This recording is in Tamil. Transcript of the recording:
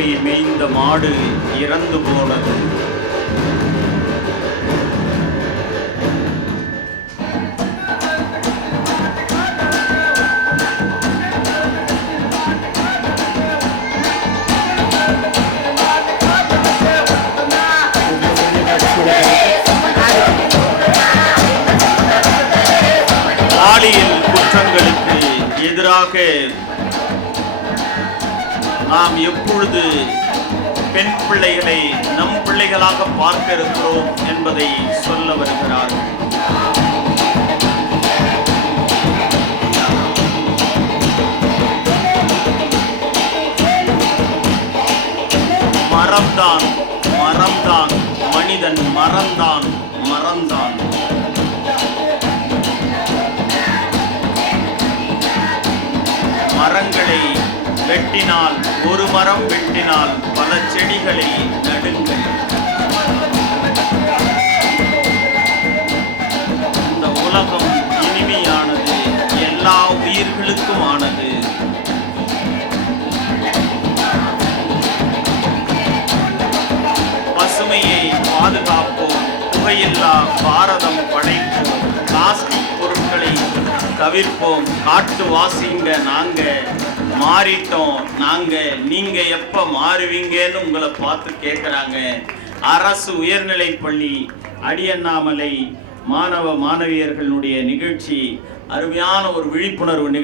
பிளாஸ்டிக்கை மேய்ந்த மாடு இறந்து போனது. பாலியல் குற்றங்களுக்கு எதிராக நாம் எப்பொழுது பெண் பிள்ளைகளை நம் பிள்ளைகளாக பார்க்க இருக்கிறோம் என்பதை சொல்ல வருகிறார். மரம்தான் மரம்தான் மனிதன் மரம்தான். வெட்டினால் ஒரு மரம் வெட்டினால் பல செடிகளில் நடுங்கள். இந்த உலகம் இனிமையானது எல்லா உயிர்களுக்குமானது. பசுமையை பாதுகாப்போம் புகையில்லா பாரதம் படைப்போம் பிளாஸ்டிக் பொருட்களை தவிர்ப்போம் காட்டு வாசிங்க நாங்க. மாறிட்டோம். நாங்க நீங்க எப்ப மாறுவீங்கன்னு உங்களை பார்த்து கேக்குறாங்க. அரசு உயர்நிலை பள்ளி அடியண்ணாமலை மாணவ மாணவியர்களுடைய நிகழ்ச்சி அருமையான ஒரு விழிப்புணர்வு நிகழ்ச்சி.